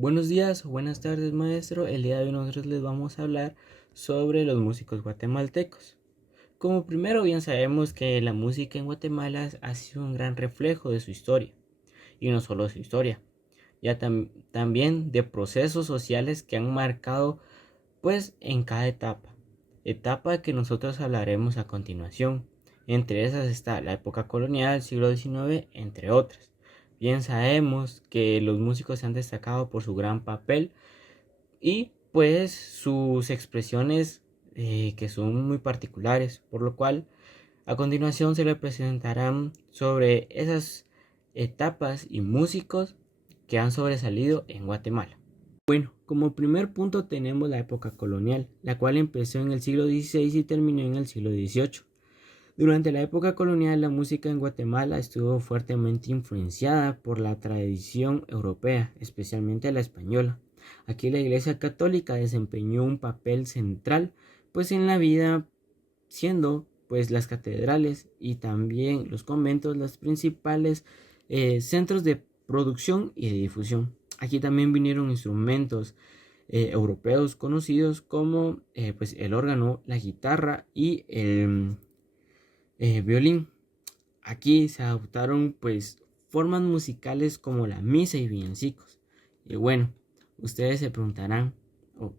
Buenos días o buenas tardes, maestro. El día de hoy nosotros les vamos a hablar sobre los músicos guatemaltecos. Como primero bien sabemos que la música en Guatemala ha sido un gran reflejo de su historia, y no solo de su historia, también de procesos sociales que han marcado pues en cada etapa que nosotros hablaremos a continuación. Entre esas está la época colonial, siglo XIX, entre otras. Bien sabemos que los músicos se han destacado por su gran papel y pues sus expresiones que son muy particulares, por lo cual a continuación se le presentarán sobre esas etapas y músicos que han sobresalido en Guatemala. Bueno, como primer punto tenemos la época colonial, la cual empezó en el siglo XVI y terminó en el siglo XVIII. Durante la época colonial, la música en Guatemala estuvo fuertemente influenciada por la tradición europea, especialmente la española. Aquí la Iglesia Católica desempeñó un papel central pues en la vida, siendo pues las catedrales y también los conventos los principales centros de producción y de difusión. Aquí también vinieron instrumentos europeos conocidos como pues el órgano, la guitarra y el violín. Aquí se adoptaron pues formas musicales como la misa y villancicos. Y bueno, ustedes se preguntarán oh,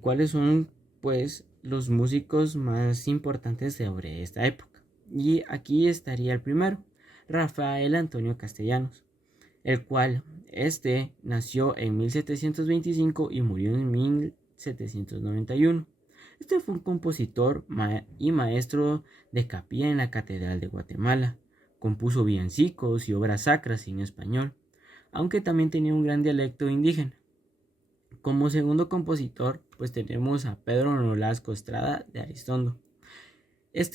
cuáles son pues los músicos más importantes sobre esta época. Y aquí estaría el primero, Rafael Antonio Castellanos, el cual nació en 1725 y murió en 1791. Este fue un compositor y maestro de capilla en la Catedral de Guatemala. Compuso villancicos y obras sacras en español, aunque también tenía un gran dialecto indígena. Como segundo compositor, pues tenemos a Pedro Nolasco Estrada de Aristondo.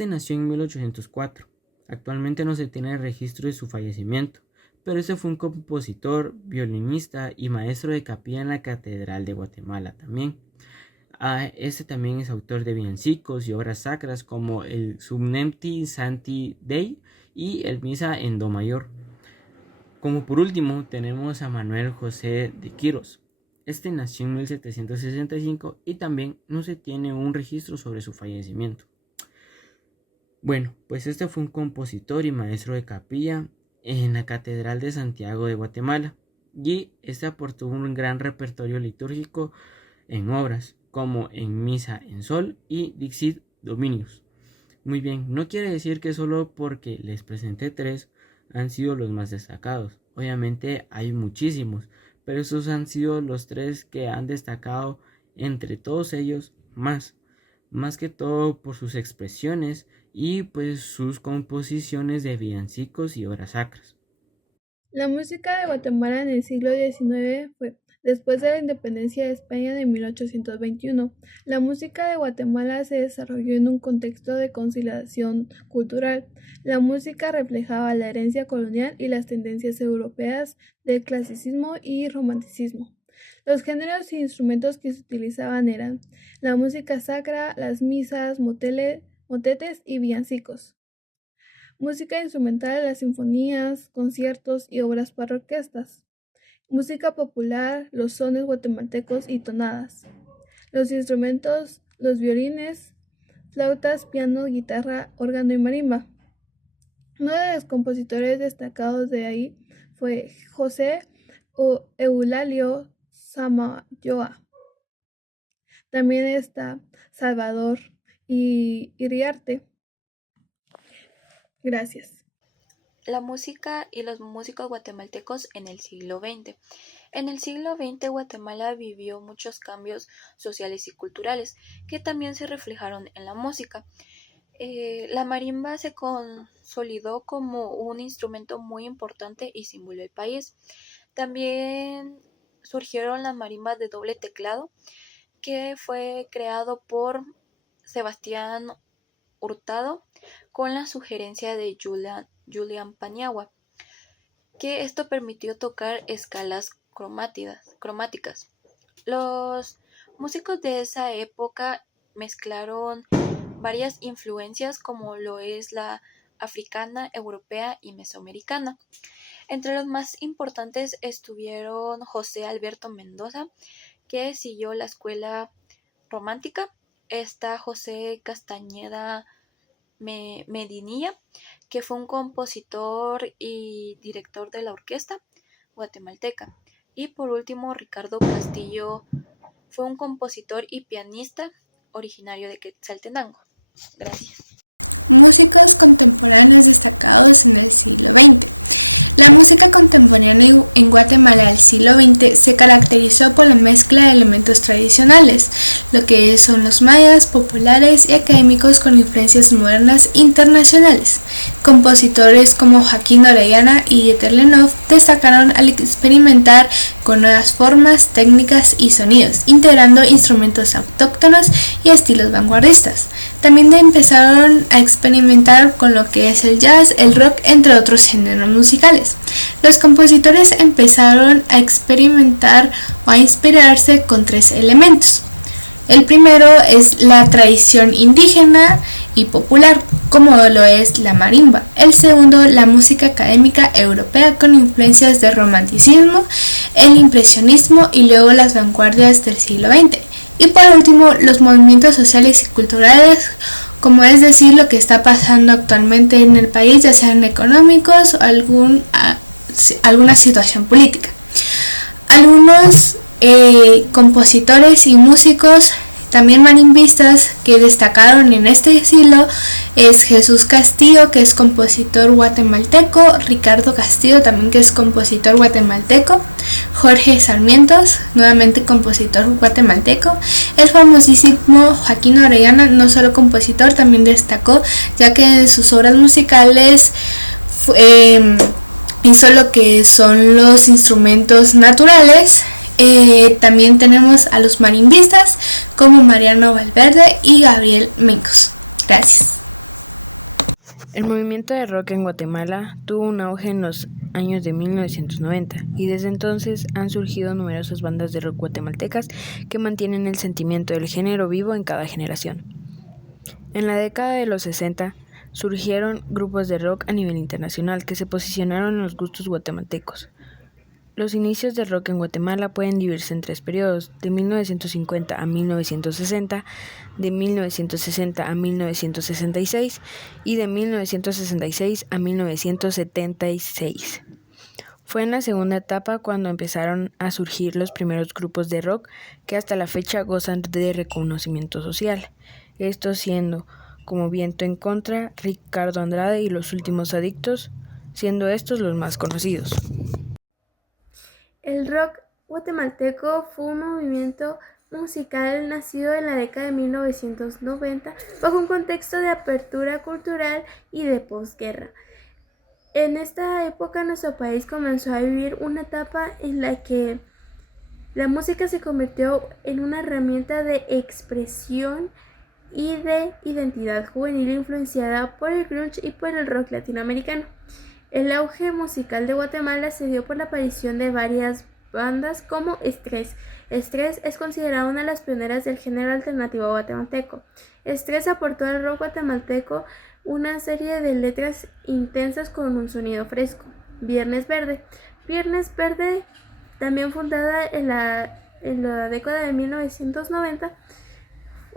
Nació en 1804. Actualmente no se tiene registro de su fallecimiento, pero fue un compositor, violinista y maestro de capilla en la Catedral de Guatemala también. También es autor de villancicos y obras sacras como el Subnemti Santi Dei y el Misa en Do mayor. Como por último tenemos a Manuel José de Quirós. Nació en 1765 y también no se tiene un registro sobre su fallecimiento. Bueno, pues fue un compositor y maestro de capilla en la Catedral de Santiago de Guatemala y aportó un gran repertorio litúrgico en obras como en Misa en Sol y Dixit Dominus. Muy bien, no quiere decir que solo porque les presenté tres han sido los más destacados. Obviamente hay muchísimos, pero esos han sido los tres que han destacado entre todos ellos más que todo por sus expresiones y pues sus composiciones de villancicos y obras sacras. La música de Guatemala en el siglo XIX fue, después de la independencia de España de 1821, la música de Guatemala se desarrolló en un contexto de conciliación cultural. La música reflejaba la herencia colonial y las tendencias europeas del clasicismo y romanticismo. Los géneros e instrumentos que se utilizaban eran la música sacra, las misas, motetes y villancicos. Música instrumental, las sinfonías, conciertos y obras para orquestas. Música popular, los sones guatemaltecos y tonadas. Los instrumentos, los violines, flautas, piano, guitarra, órgano y marimba. Uno de los compositores destacados de ahí fue José Eulalio Samayoa. También está Salvador y Iriarte. Gracias. La música y los músicos guatemaltecos en el siglo XX. En el siglo XX Guatemala vivió muchos cambios sociales y culturales que también se reflejaron en la música. La marimba se consolidó como un instrumento muy importante y símbolo del país. También surgieron las marimbas de doble teclado, que fue creado por Sebastián Hurtado con la sugerencia de Julián Paniagua, que esto permitió tocar escalas cromáticas. Los músicos de esa época mezclaron varias influencias como lo es la africana, europea y mesoamericana. Entre los más importantes estuvieron José Alberto Mendoza, que siguió la escuela romántica. Está José Castañeda Medinilla, que fue un compositor y director de la orquesta guatemalteca. Y por último, Ricardo Castillo fue un compositor y pianista originario de Quetzaltenango. Gracias. Músicos contemporáneos destacados en el siglo XX. La música contemporánea en Guatemala del siglo XX se caracterizó por la mezcla de elementos tradicionales, lo que son los mayas, populares y académicos con influencias modernas internacionales. Compositores como Joaquín Orellana y Dieter Lenov destacaron al experimentar con nuevas formas, técnicas y sonidos, integrando instrumentos autóctonos y estilos vanguardistas. También empezaron a experimentar con lo que es el jazz, el rock, entre otros géneros musicales. Los compositores empezaron a experimentar o a inspirarse con 3 elementos. El primero es la tradición indígena y popular, como lo es la marimba. El segundo, la música académica europea con influencias de romanticismo, el impresionismo y luego las vanguardias del siglo XX. Y por último, los movimientos sociales y culturales, como es decir, lo que está pasando actualmente en el país, ya sean económicos o alguna situación política. Algunos compositores y músicos, también marimbistas, que destacaron en este siglo es Jesús Castillo, que es compositor guatemalteco, Ricardo Castillo, también, que es compositor guatemalteco, Jorge Sarmientos, nuevamente compositor guatemalteco, el famosísimo Joaquín Orellana, no solo compositor, también destacó, ya que en sus obras musicales hizo lo que son los instrumentos naturales. También tenemos a los marimbistas como Mariano Valverde y Gabriel Mencos. Gracias. El movimiento de rock en Guatemala tuvo un auge en los años de 1990 y desde entonces han surgido numerosas bandas de rock guatemaltecas que mantienen el sentimiento del género vivo en cada generación. En la década de los 60 surgieron grupos de rock a nivel internacional que se posicionaron en los gustos guatemaltecos. Los inicios del rock en Guatemala pueden dividirse en 3 periodos, de 1950 a 1960, de 1960 a 1966 y de 1966 a 1976. Fue en la segunda etapa cuando empezaron a surgir los primeros grupos de rock que hasta la fecha gozan de reconocimiento social, estos siendo como Viento en Contra, Ricardo Andrade y Los Últimos Adictos, siendo estos los más conocidos. El rock guatemalteco fue un movimiento musical nacido en la década de 1990 bajo un contexto de apertura cultural y de posguerra. En esta época nuestro país comenzó a vivir una etapa en la que la música se convirtió en una herramienta de expresión y de identidad juvenil influenciada por el grunge y por el rock latinoamericano. El auge musical de Guatemala se dio por la aparición de varias bandas como Estrés. Estrés es considerada una de las pioneras del género alternativo guatemalteco. Estrés aportó al rock guatemalteco una serie de letras intensas con un sonido fresco. Viernes Verde. Viernes Verde, también fundada en la década de 1990,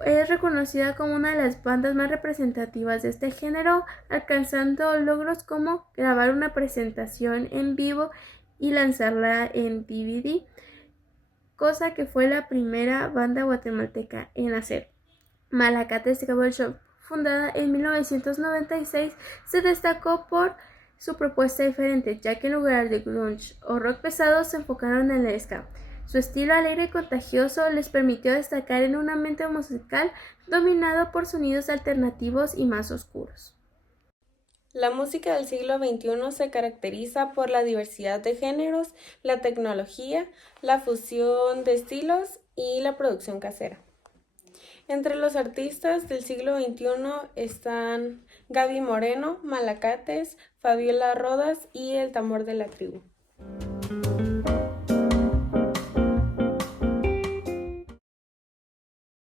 es reconocida como una de las bandas más representativas de este género, alcanzando logros como grabar una presentación en vivo y lanzarla en DVD, cosa que fue la primera banda guatemalteca en hacer. Malacates Trouble Shop, fundada en 1996, se destacó por su propuesta diferente, ya que en lugar de grunge o rock pesado se enfocaron en el ska. Su estilo alegre y contagioso les permitió destacar en un ambiente musical dominado por sonidos alternativos y más oscuros. La música del siglo XXI se caracteriza por la diversidad de géneros, la tecnología, la fusión de estilos y la producción casera. Entre los artistas del siglo XXI están Gaby Moreno, Malacates, Fabiola Rodas y El Tambor de la Tribu.